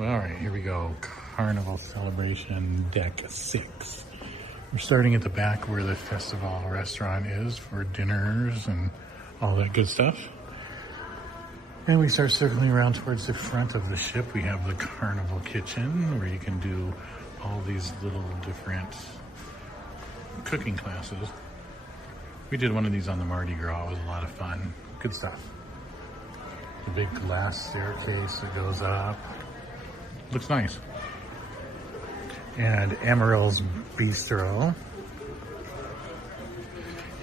All right, here we go. Carnival Celebration Deck 6. We're starting at the back where the festival restaurant is for dinners and all that good stuff. And we start circling around towards the front of the ship. We have the Carnival Kitchen where you can do all these little different cooking classes. We did one of these on the Mardi Gras. It was a lot of fun. Good stuff. The big glass staircase that goes up. Looks nice. And Emeril's Bistro.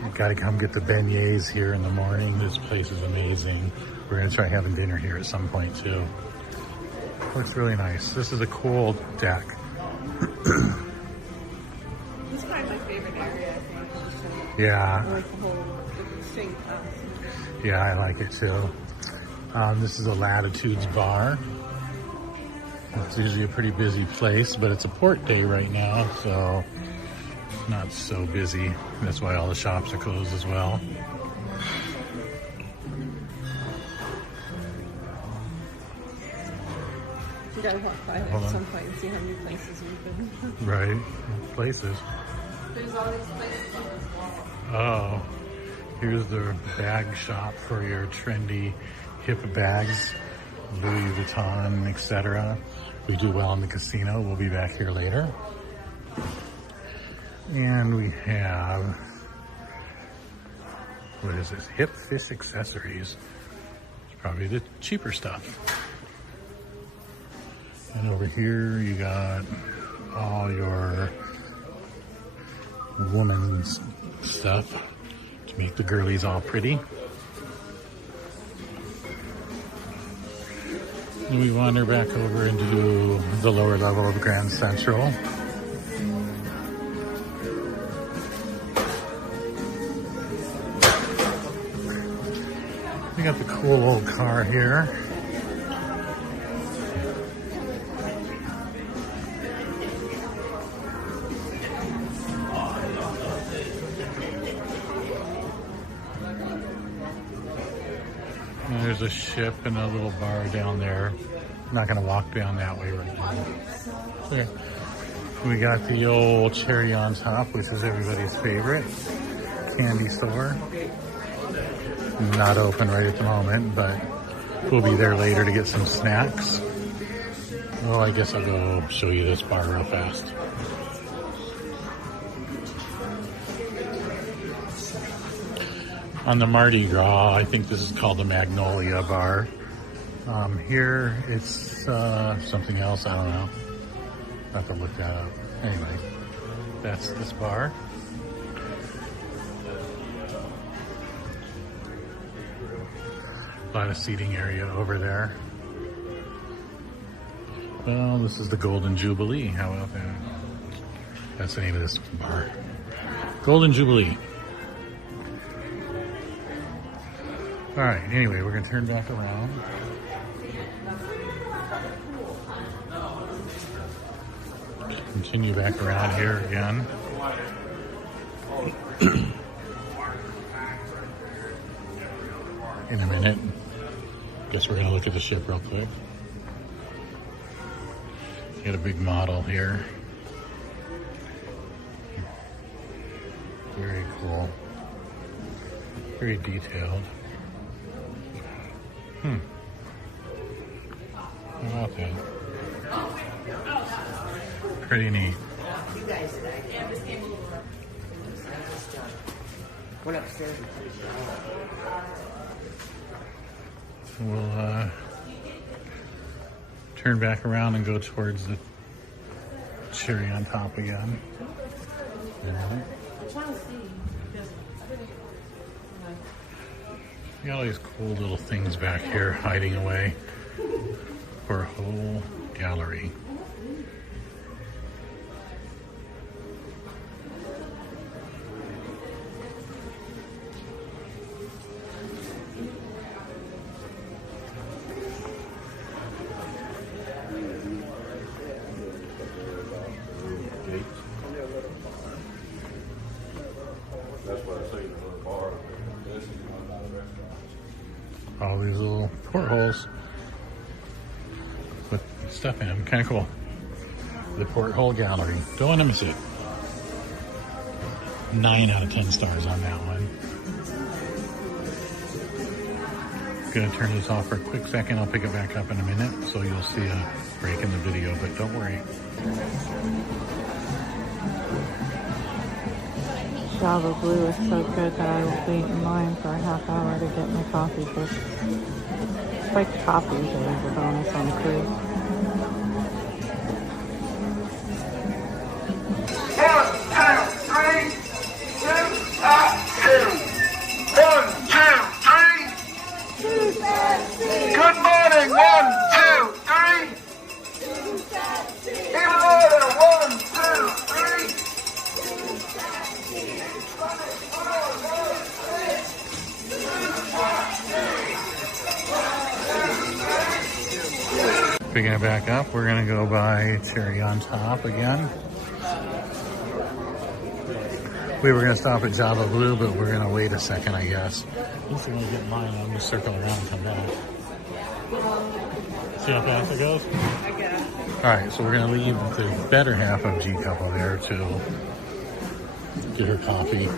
You've got to come get the beignets here in the morning. This place is amazing. We're going to try having dinner here at some point too. Looks really nice. This is a cool deck. It's probably my favorite area, I think. Yeah. I like the whole Steakhouse. Yeah, I like it too. This is a Latitudes bar. It's usually a pretty busy place, but it's a port day right now, so not so busy. That's why all the shops are closed as well. You gotta walk by it at some point and see how many places we've been. Right, places. There's all these places on this wall. Oh, here's the bag shop for your trendy hip bags, Louis Vuitton, etc. We do well in the casino. We'll be back here later. And we have, what is this? Hip fish accessories. It's probably the cheaper stuff. And over here you got all your woman's stuff to make the girlies all pretty. And we wander back over into the lower level of Grand Central. We got the cool old car here. And there's a ship and a little bar down there. I'm not going to walk down that way right now. There. We got the old cherry on top, which is everybody's favorite candy store. Not open right at the moment, but we'll be there later to get some snacks. Well, I guess I'll go show you this bar real fast. On the Mardi Gras, I think this is called the Magnolia Bar. Here, it's something else, I don't know. I have to look that up. Anyway, that's this bar. A lot of seating area over there. Well, this is the Golden Jubilee. How about that? That's the name of this bar. Golden Jubilee. All right, anyway, we're gonna turn back around. Continue back around here again. In a minute. Guess we're gonna look at the ship real quick. Got a big model here. Very cool. Very detailed. How about that? Pretty neat. We'll turn back around and go towards the cherry on top again. You got all these cool little things back here hiding away for a whole gallery. All these little portholes with stuff in. Kind of cool. The porthole gallery. Don't want to miss it. 9 out of 10 stars on that one. Gonna turn this off for a quick second. I'll pick it back up in a minute, so you'll see a break in the video, but don't worry. Java Blue is so good that I will wait in line for a half hour to get my coffee fixed. It's like coffee is a bonus on the cruise. 1, 2, 3, 2, 1, 2, 3. Good morning. 1, 2, 3. In order. 1, 2, 3. Picking it back up, we're gonna go by Cherry on Top again. We were gonna stop at Java Blue, but we're gonna wait a second, I guess. At least we're gonna get in line. I'm gonna circle around and come back. See how fast it goes? I guess. All right, so we're gonna leave the better half of G Couple there to get her coffee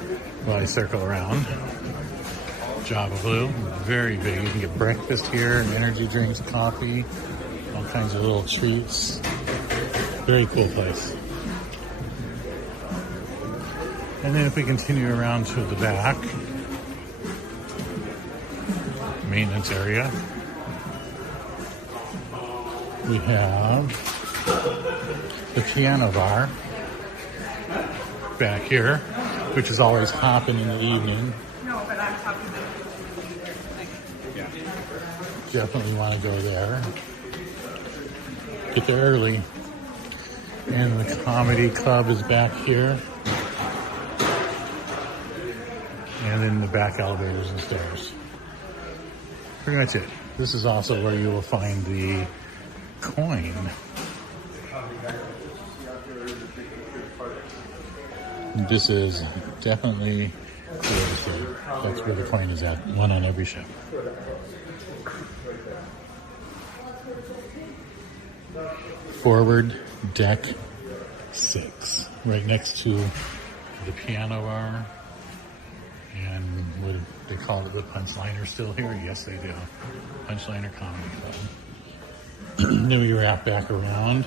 while I circle around. Java Blue, very big. You can get breakfast here, energy drinks, coffee, all kinds of little treats. Very cool place. And then if we continue around to the back, maintenance area, we have the piano bar back here, which is always hopping in the evening. No, but I'm talking about. Definitely want to go there. Get there early. And the comedy club is back here. And then the back elevators and stairs. Pretty much it. This is also where you will find the coin. This is definitely cool to see. That's where the coin is at. One on every ship. Forward deck 6, right next to the piano bar. And what they call it, the Punchliner still here? Yes, they do. Punchliner Comedy Club. Then we wrap back around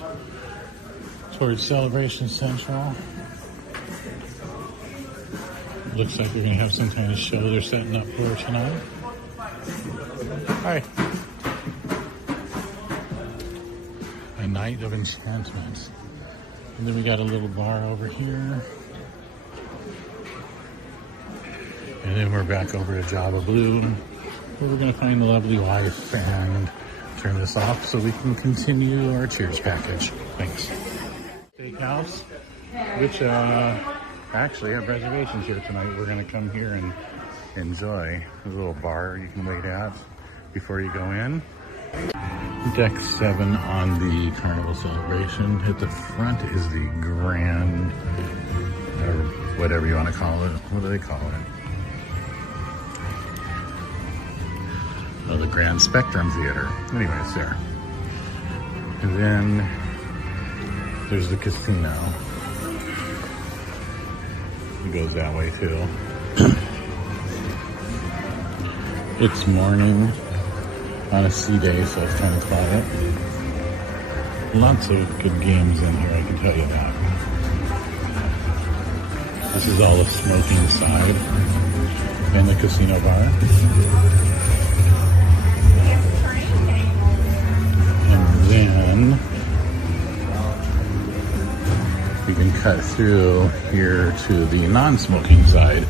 towards Celebration Central. Looks like they're going to have some kind of show they're setting up for tonight. Hi. A Night of Enchantment. And then we got a little bar over here. And then we're back over to Java Blue, where we're going to find the lovely wife and turn this off so we can continue our cheers package. Thanks. Steakhouse, which actually have reservations here tonight. We're going to come here and enjoy a little bar you can wait at before you go in. Deck 7 on the Carnival Celebration. At the front is the Grand, or whatever you want to call it. What do they call it? Oh, the Grand Spectrum Theater. Anyway, it's there. And then there's the casino. It goes that way too. It's morning on a sea day, so it's kind of quiet. Lots of good games in here, I can tell you that. This is all the smoking side and the casino bar. And then we can cut through here to the non-smoking side.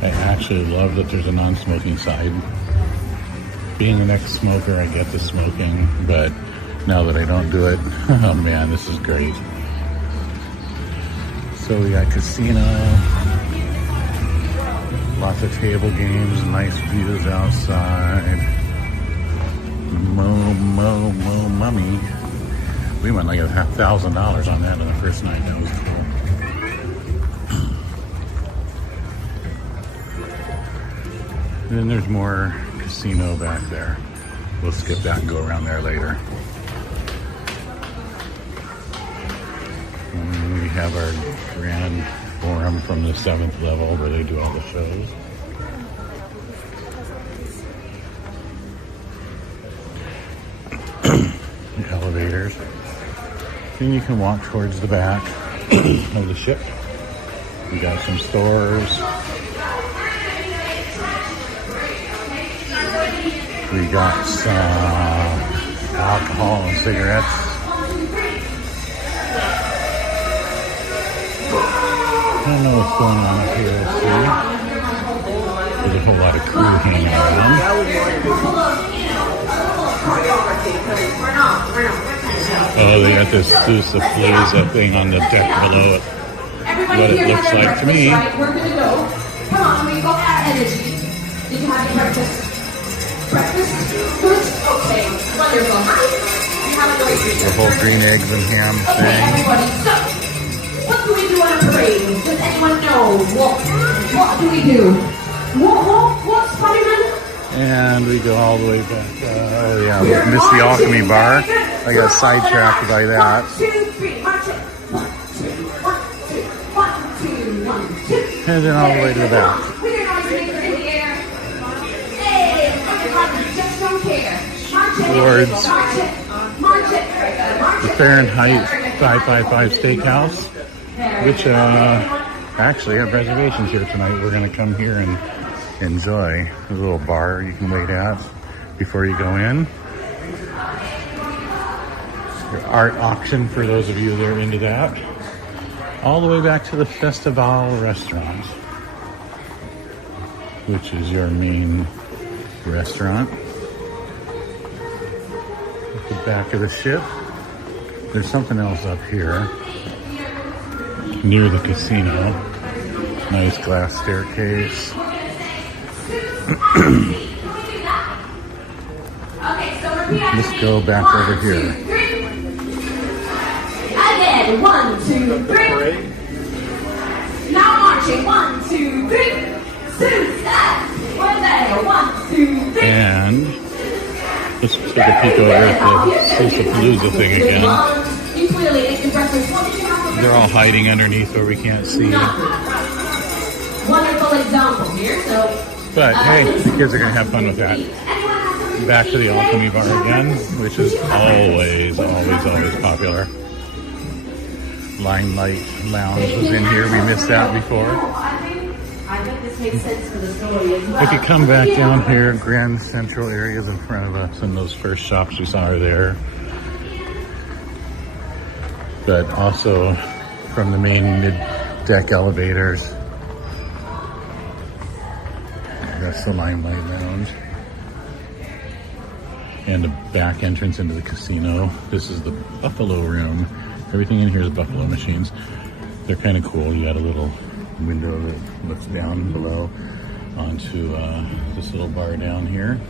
I actually love that there's a non-smoking side. Being an ex-smoker, I get the smoking, but now that I don't do it, oh man, this is great. So we got casino, lots of table games, nice views outside. Mummy. We went like $1,000 on that on the first night. That was cool. And then there's more casino back there. We'll skip that and go around there later. And we have our grand forum from the 7th level where they do all the shows. The elevators. Then you can walk towards the back of the ship. We got some stores. We got some alcohol and cigarettes. I don't know what's going on up here. Let's see. There's a whole lot of crew hanging around. Oh, they got this Sushi thing on the deck below it. What it looks like to me. We're gonna go. Come on, we go add energy. Did you have your breakfast? Breakfast? Good? Okay. Wonderful. Hi. You have a great The whole green eggs and ham Okay, thing. everybody, so what do we do on a parade? Does anyone know? What do we do? What, Spider-Man? And we go all the way back. Oh yeah, we missed the Alchemy Bar. I got sidetracked by that. 1, 2, 3, march it. 1, 2, 1, 2, 1, 2, 1, 2. And then all the way to the back. With your noise maker in the air. Hey, everybody, just don't care. March it. Towards March it. March it. March the it. Fahrenheit 555 Steakhouse, which actually have reservations here tonight. We're going to come here and enjoy a little bar you can wait at before you go in. Art auction for those of you that are into that. All the way back to the Festival restaurant, which is your main restaurant. At the back of the ship. There's something else up here near the casino. Nice glass staircase. Let's go back over here. Again, 1, 2, 3. Now marching, 1, 2, 3. Susan, one there, 1, 2, 3. And let's take a peek over at the Sushi thing again. They're all hiding underneath where we can't see. Wonderful example here. So, But hey, the kids are going to have fun with that. Back to the Alchemy Bar again, which is always popular. Limelight Lounge was in here. We missed that before. I think this makes sense for the story as well. If you come back down here, Grand Central area is in front of us, and those first shops we saw are there. But also from the main mid-deck elevators. That's the Limelight Lounge. And the back entrance into the casino. This is the Buffalo Room. Everything in here is Buffalo machines. They're kind of cool. You got a little window that looks down below onto this little bar down here.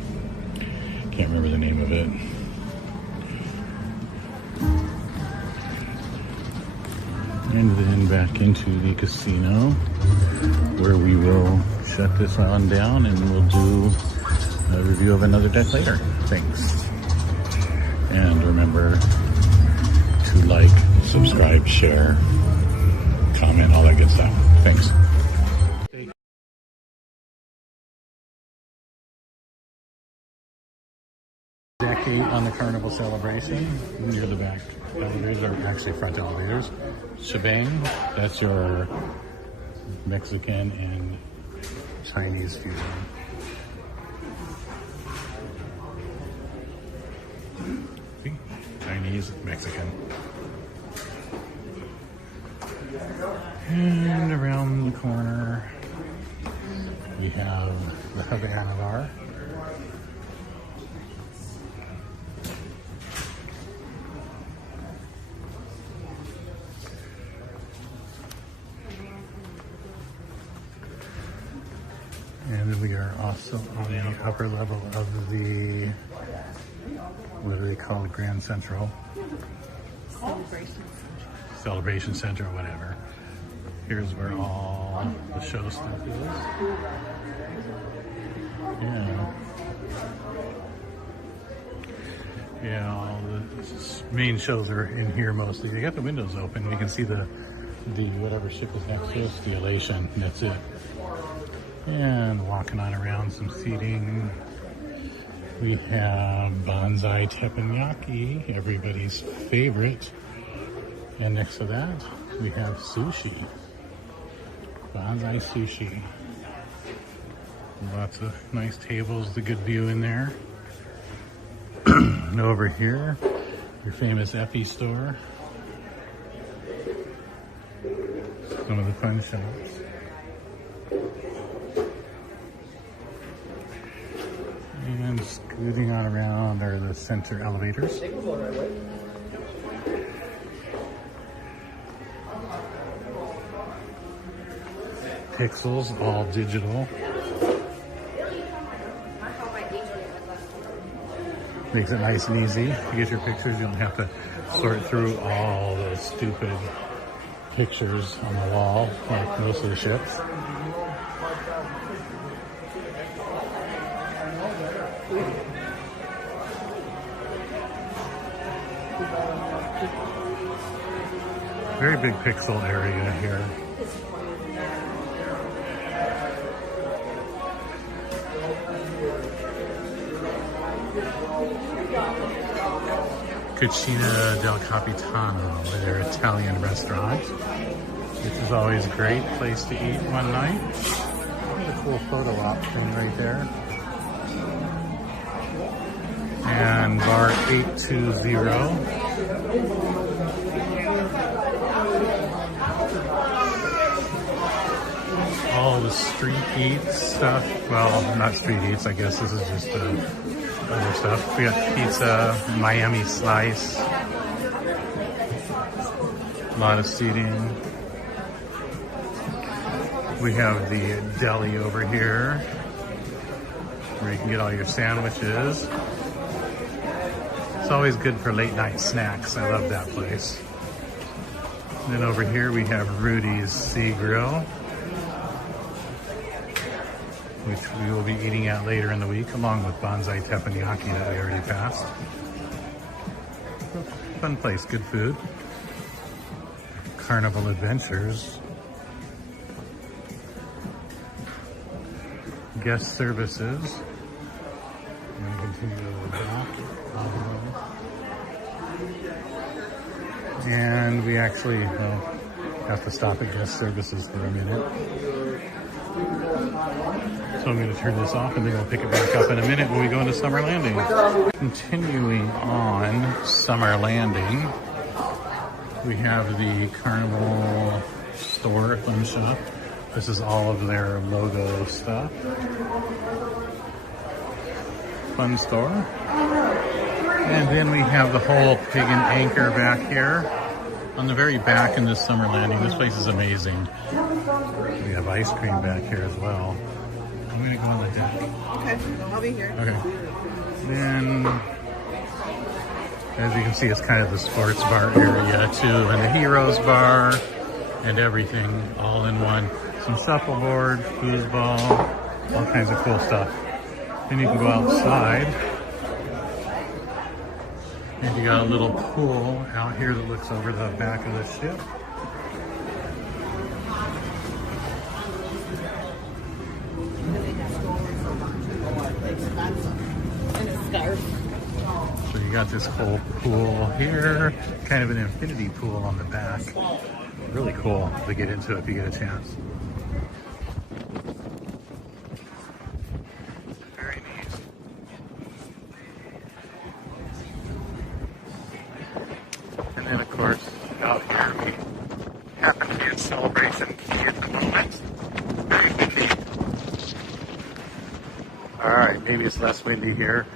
Can't remember the name of it. And then back into the casino, where we will shut this one down and we'll do a review of another deck later. Thanks. And remember to like, subscribe, share, comment, all that good stuff. Thanks. Deck 8 on the Carnival Celebration, near the back elevators, or actually front elevators. ChiBang, that's your Mexican and Chinese fusion. See? Chinese, Mexican. And around the corner, we have the Havana Bar. And we are also on the upper level of the, what do they call it, Grand Central? Celebration Center, whatever. Here's where all the show stuff is. Yeah. Yeah, all the main shows are in here mostly. They got the windows open. You can see the whatever ship is next to us, the Elation. That's it. And walking on around, some seating. We have Bonsai teppanyaki, everybody's favorite. And next to that, we have sushi. Bonsai sushi. Lots of nice tables, the good view in there. And over here, your famous Effie store. Some of the fun shops. And scooting on around are the center elevators. Pixels, all digital. Makes it nice and easy. To get your pictures, you don't have to sort through all the stupid pictures on the wall like most of the ships. Very big pixel area here. Cucina del Capitano, their Italian restaurant, which is always a great place to eat one night. Look at the cool photo op thing right there. And bar 820. All the street eats stuff. Well, not street eats, I guess this is just other stuff. We got pizza, Miami slice, a lot of seating. We have the deli over here where you can get all your sandwiches. It's always good for late night snacks. I love that place. And then over here we have Rudy's Sea Grill, which we will be eating at later in the week, along with Bonsai teppanyaki that we already passed. Fun place, good food. Carnival Adventures. Guest services. I'm going to continue to the back. And we actually have to stop at guest services for a minute. So I'm going to turn this off and then we'll pick it back up in a minute when we go into Summer Landing. Continuing on Summer Landing, we have the Carnival store, fun shop. This is all of their logo stuff. Fun store. And then we have the whole Pig and Anchor back here. On the very back in this Summer Landing, this place is amazing. We have ice cream back here as well. I'm going to go on the deck. Okay, I'll be here. Okay. Then, as you can see, it's kind of the sports bar area too, and the Heroes bar, and everything all in one. Some shuffleboard, foosball, all kinds of cool stuff. Then you can go outside. And you got a little pool out here that looks over the back of the ship. So you got this whole pool here, kind of an infinity pool on the back. Really cool to get into if you get a chance. Very neat. And then of course, out here we happen to be at Celebration Key at the moment. Very windy. Alright, maybe it's less windy here.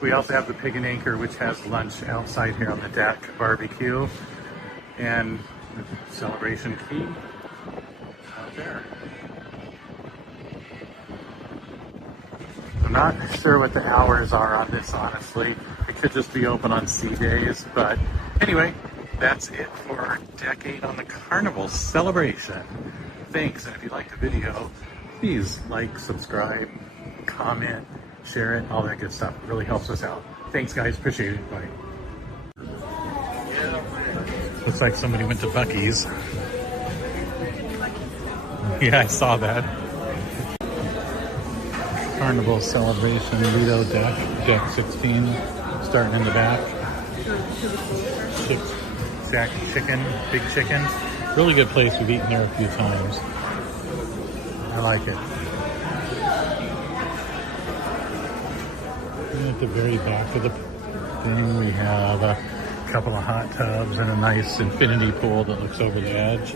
We also have the Pig and Anchor, which has lunch outside here on the deck, barbecue, and Celebration Key out there. I'm not sure what the hours are on this, honestly. It could just be open on sea days, but anyway, that's it for Deck 8 on the Carnival Celebration. Thanks, and if you liked the video, please like, subscribe, comment, share it, all that good stuff. It really helps us out. Thanks, guys. Appreciate it. Bye. Looks like somebody went to Buc-ee's. Yeah, I saw that. Carnival Celebration Lido deck 16, starting in the back. Sack chicken, big chicken. Really good place. We've eaten there a few times. I like it. And at the very back of the thing, we have a couple of hot tubs and a nice infinity pool that looks over the edge.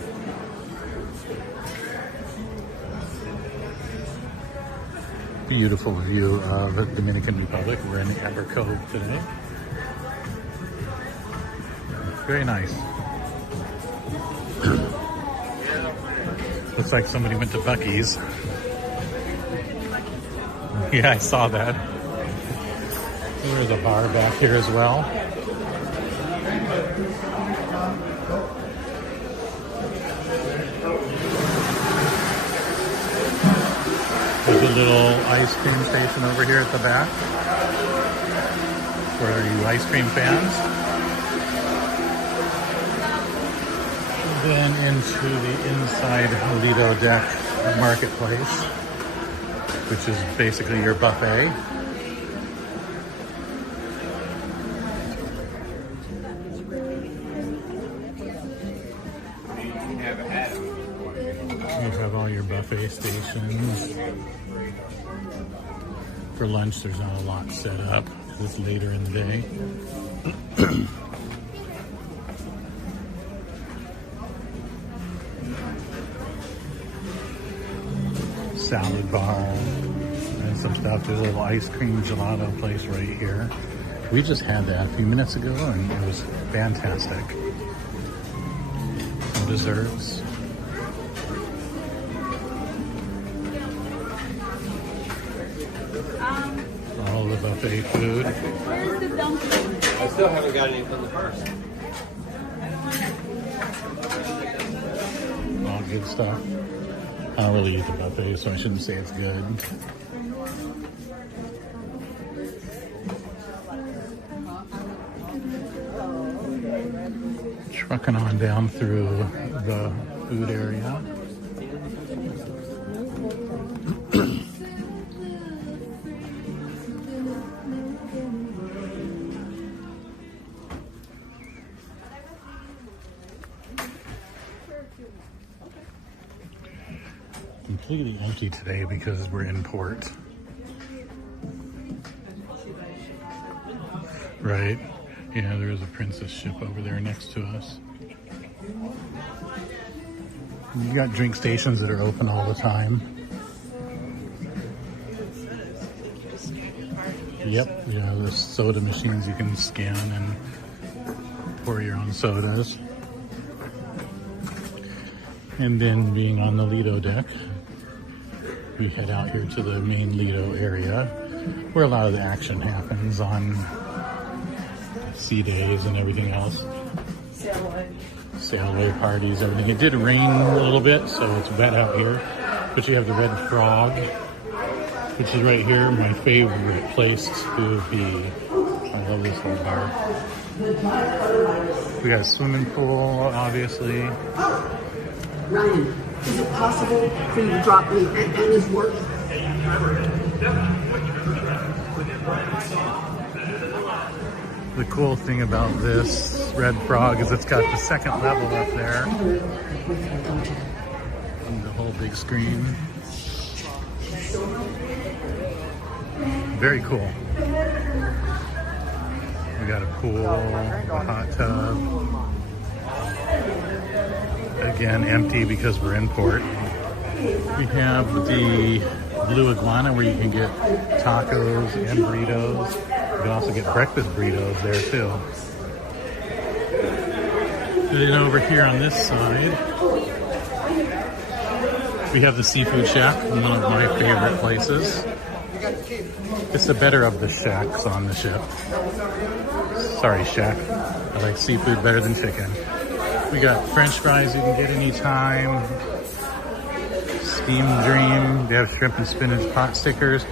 Beautiful view of the Dominican Republic. We're in the Amber Cove today. Very nice. Looks like somebody went to Buc-ee's. Yeah, I saw that. There's a bar back here as well. There's a little ice cream station over here at the back for you ice cream fans. Then into the inside Lido Deck marketplace, which is basically your buffet. You have all your buffet stations. For lunch, there's not a lot set up because it's later in the day. Salad bar and some stuff. There's a little ice cream gelato place right here. We just had that a few minutes ago and it was fantastic. Some desserts. All the buffet food. Where's the dumpling? I still haven't got any from the first. All good stuff. I don't really eat the buffet, so I shouldn't say it's good. Trucking on down through the food area. Completely empty today because we're in port. Right? Yeah, there's a princess ship over there next to us. You got drink stations that are open all the time. Yep, yeah, there's soda machines you can scan and pour your own sodas. And then being on the Lido deck, we head out here to the main Lido area where a lot of the action happens on sea days and everything else. Sailaway parties, everything. It did rain a little bit, so it's wet out here. But you have the RedFrog, which is right here, my favorite place to be. I love this whole bar. We got a swimming pool, obviously. Ryan, is it possible for you to drop me at Anna's work? The cool thing about this RedFrog is it's got the second level up there. And the whole big screen. Very cool. We got a pool, a hot tub. Again, empty because we're in port. We have the Blue Iguana where you can get tacos and burritos. You can also get breakfast burritos there too. And then over here on this side, we have the Seafood Shack, one of my favorite places. It's the better of the shacks on the ship. Sorry, shack. I like seafood better than chicken. We got French fries you can get anytime. Steam Dream. They have shrimp and spinach pot stickers.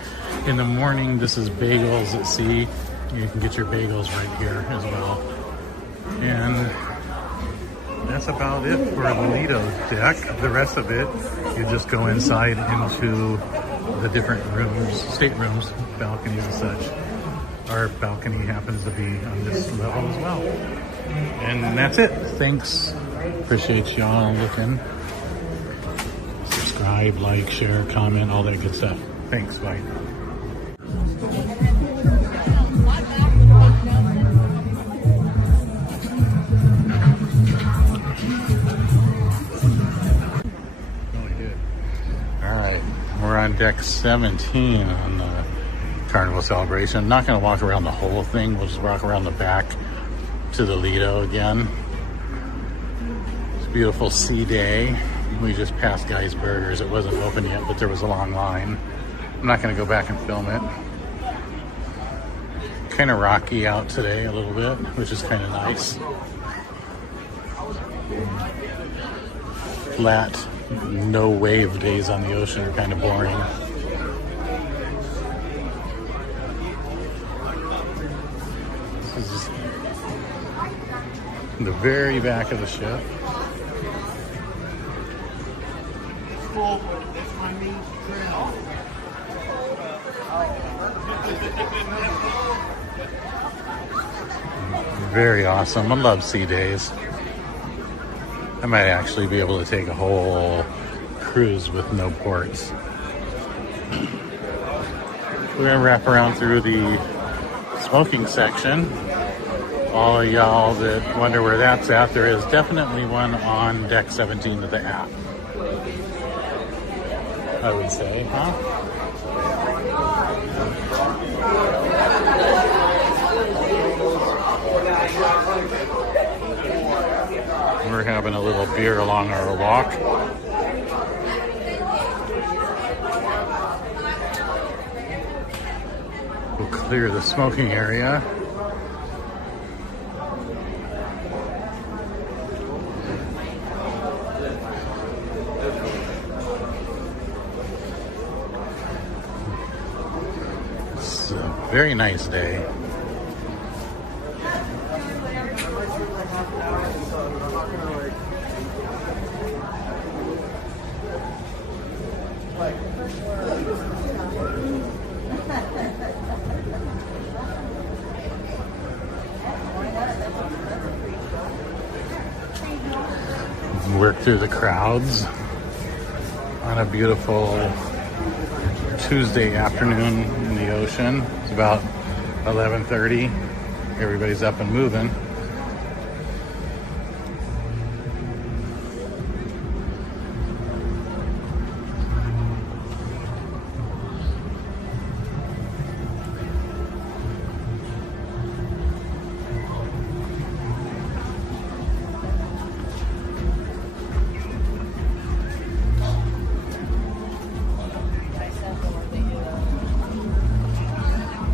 In the morning, this is Bagels at Sea. You can get your bagels right here as well. And that's about it for the Lido deck. The rest of it, you just go inside into the different rooms, staterooms, balconies and such. Our balcony happens to be on this level as well. And that's it. Thanks. Appreciate y'all looking. Subscribe, like, share, comment, all that good stuff. Thanks. Bye. We're on deck 17 on the Carnival Celebration. I'm not going to walk around the whole thing. We'll just walk around the back to the Lido again. It's a beautiful sea day. We just passed Guy's Burgers. It wasn't open yet, but there was a long line. I'm not going to go back and film it. Kind of rocky out today a little bit, which is kind of nice. Flat, no wave days on the ocean are kind of boring. This is just the very back of the ship. Very awesome. I love sea days. I might actually be able to take a whole cruise with no ports. We're gonna wrap around through the smoking section. All of y'all that wonder where that's at, there is definitely one on deck 17 of the app, I would say, huh? We're having a little beer along our walk. We'll clear the smoking area. It's a very nice day. Work through the crowds on a beautiful Tuesday afternoon in the ocean. It's about 11:30. Everybody's up and moving.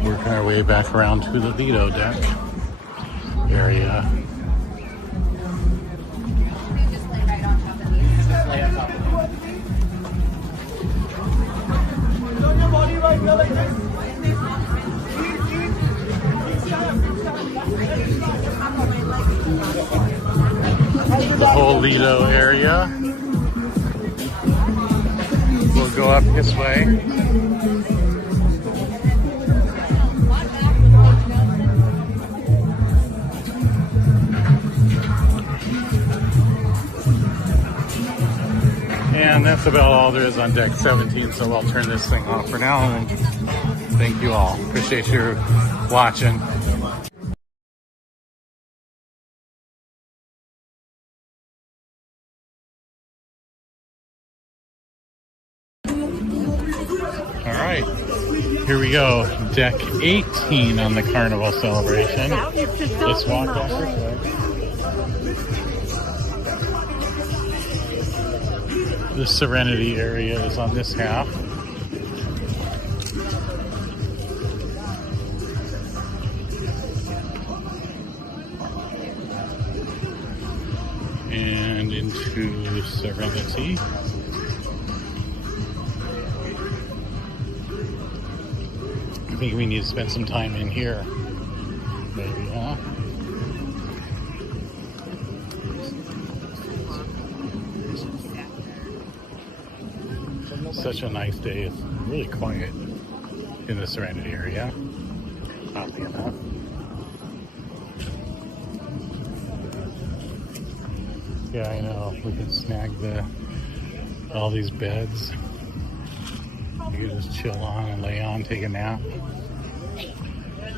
Working our way back around to the Lido deck area. The whole Lido area. We'll go up this way. And that's about all there is on deck 17, so I'll turn this thing off for now. And thank you all. Appreciate you watching. All right, here we go. Deck 18 on the Carnival Celebration. Let's walk back this way. The Serenity area is on this half. And into Serenity. I think we need to spend some time in here. maybe, huh? Such a nice day. It's really quiet in the Serenity area, oddly enough. Yeah, I know. We can snag all these beds. You can just chill on and lay on, take a nap.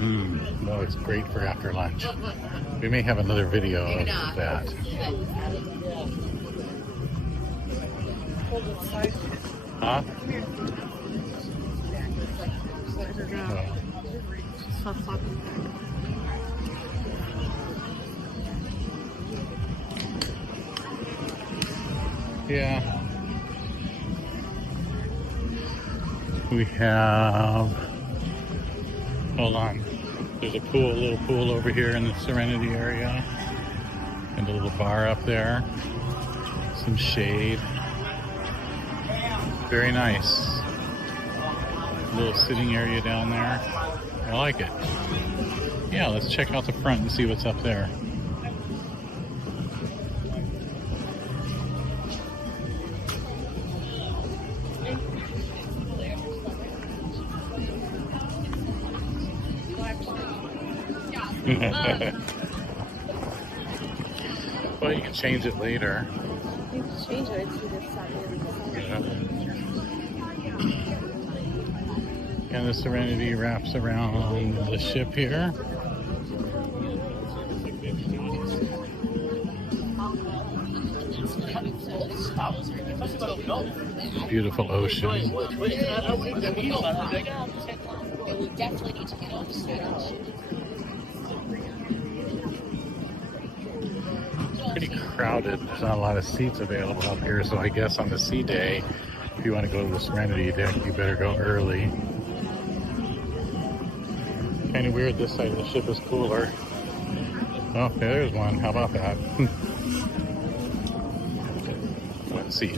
No, it's great for after lunch. We may have another video of that. Huh? Yeah. We have, hold on. There's a little pool over here in the Serenity area. And a little bar up there. Some shade. Very nice. Little sitting area down there. I like it. Yeah, let's check out the front and see what's up there. Well, you can change it later. You can change it to this side. And the Serenity wraps around the ship here. Beautiful ocean. Pretty crowded. There's not a lot of seats available up here, so I guess on the sea day, if you want to go to the Serenity deck, you better go early. Kind of weird, this side of the ship is cooler. Oh, there's one. How about that? Let's see.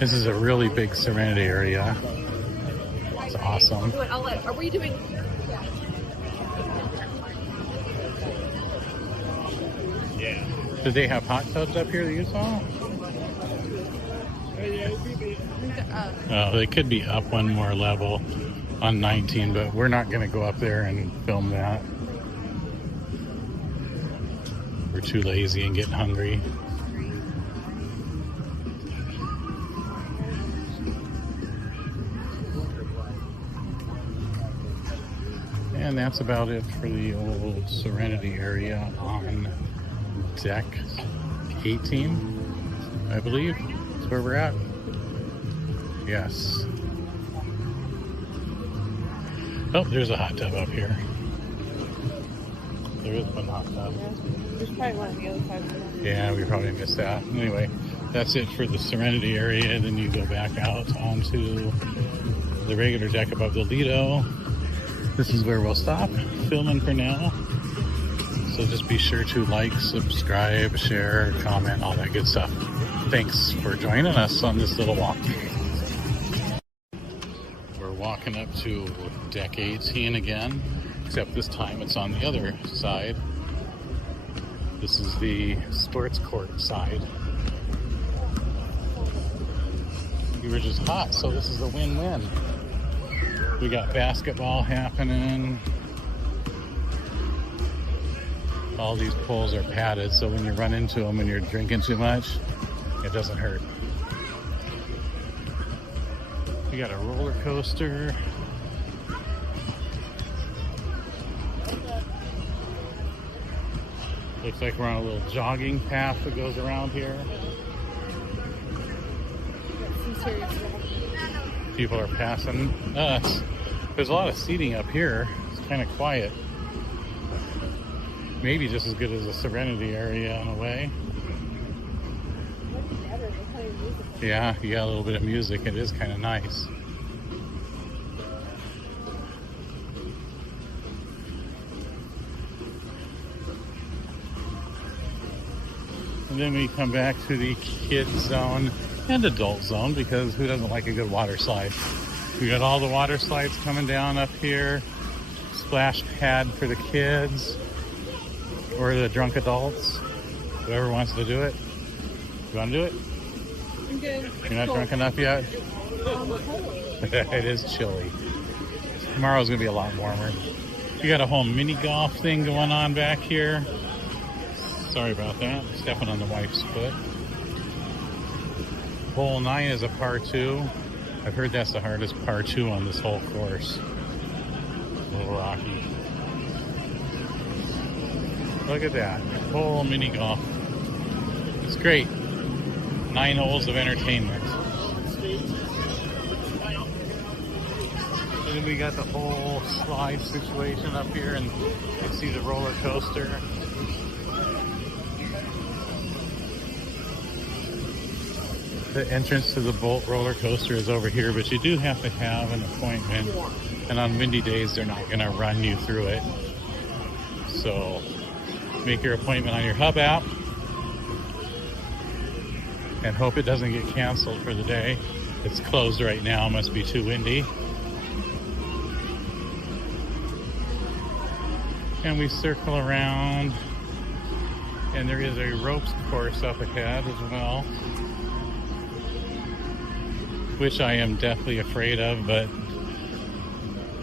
This is a really big Serenity area. It's awesome. Are we doing? Yeah. Did they have hot tubs up here that you saw? Oh, they could be up one more level on 19, but we're not going to go up there and film that. We're too lazy and getting hungry. And that's about it for the old Serenity area on deck 18, I believe. That's where we're at. Yes. Oh, there's a hot tub up here. There is one hot tub. There's probably one on the other side. Yeah, we probably missed that. Anyway, that's it for the Serenity area. And then you go back out onto the regular deck above the Lido. This is where we'll stop filming for now. So just be sure to like, subscribe, share, comment, all that good stuff. Thanks for joining us on this little walk. We're walking up to deck 18 again, except this time it's on the other side. This is the sports court side. We were just hot, so this is a win-win. We got basketball happening. All these poles are padded, so when you run into them and you're drinking too much, it doesn't hurt. We got a roller coaster. Looks like we're on a little jogging path that goes around here. People are passing us. There's a lot of seating up here. It's kind of quiet. Maybe just as good as the Serenity area in a way. Yeah, you got a little bit of music. It is kind of nice. And then we come back to the kids zone and adult zone, because who doesn't like a good water slide? We got all the water slides coming down up here. Splash pad for the kids or the drunk adults. Whoever wants to do it. You want to do it? I'm good. You're not drunk enough yet? It is chilly. Tomorrow's going to be a lot warmer. We got a whole mini golf thing going on back here. Sorry about that. Stepping on the wife's foot. Hole 9 is a par 2. I've heard that's the hardest par 2 on this whole course. A little rocky. Look at that. Whole mini golf. It's great. 9 holes of entertainment. And then we got the whole slide situation up here, and you can see the roller coaster. The entrance to the Bolt roller coaster is over here, but you do have to have an appointment. And on windy days, they're not going to run you through it. So make your appointment on your Hub app and hope it doesn't get canceled for the day. It's closed right now. Must be too windy. And we circle around, and there is a ropes course up ahead as well, which I am deathly afraid of, but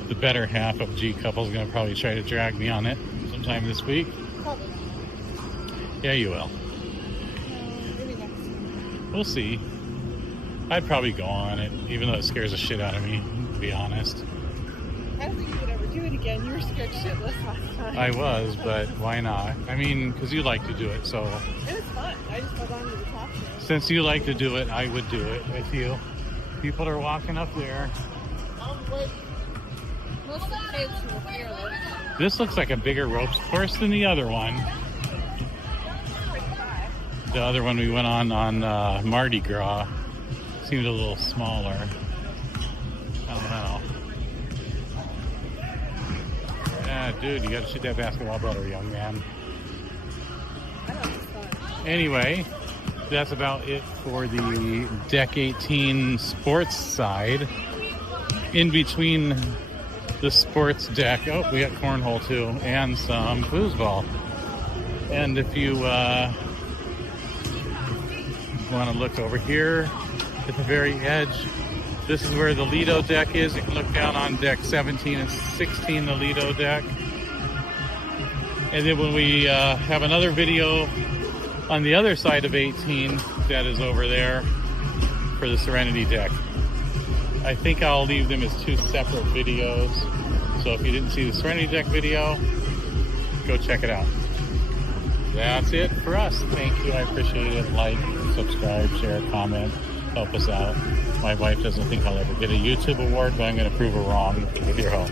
the better half of G Couple is going to probably try to drag me on it sometime this week. Probably. Yeah, you will. Maybe next time. We'll see. I'd probably go on it, even though it scares the shit out of me, to be honest. I don't think you would ever do it again. You were scared shitless last time. I was, but why not? I mean, because you like to do it, so. It was fun. I just held on to the top there. Since you like to do it, I would do it with you. People are walking up there. Most of the kids will fear this. This looks like a bigger ropes course than the other one. The other one we went on Mardi Gras seemed a little smaller. I don't know. Yeah, dude, you gotta shoot that basketball better, young man. I know it's fun. Anyway, that's about it for the Deck 18 sports side. In between the sports deck, oh, we got cornhole too, and some foosball. And if you want to look over here at the very edge, this is where the Lido deck is. You can look down on deck 17 and 16, the Lido deck. And then when we have another video on the other side of 18, that is over there for the Serenity deck. I think I'll leave them as 2 separate videos. So if you didn't see the Serenity deck video, go check it out. That's it for us. Thank you. I appreciate it. Like, subscribe, share, comment. Help us out. My wife doesn't think I'll ever get a YouTube award, but I'm going to prove her wrong with your help.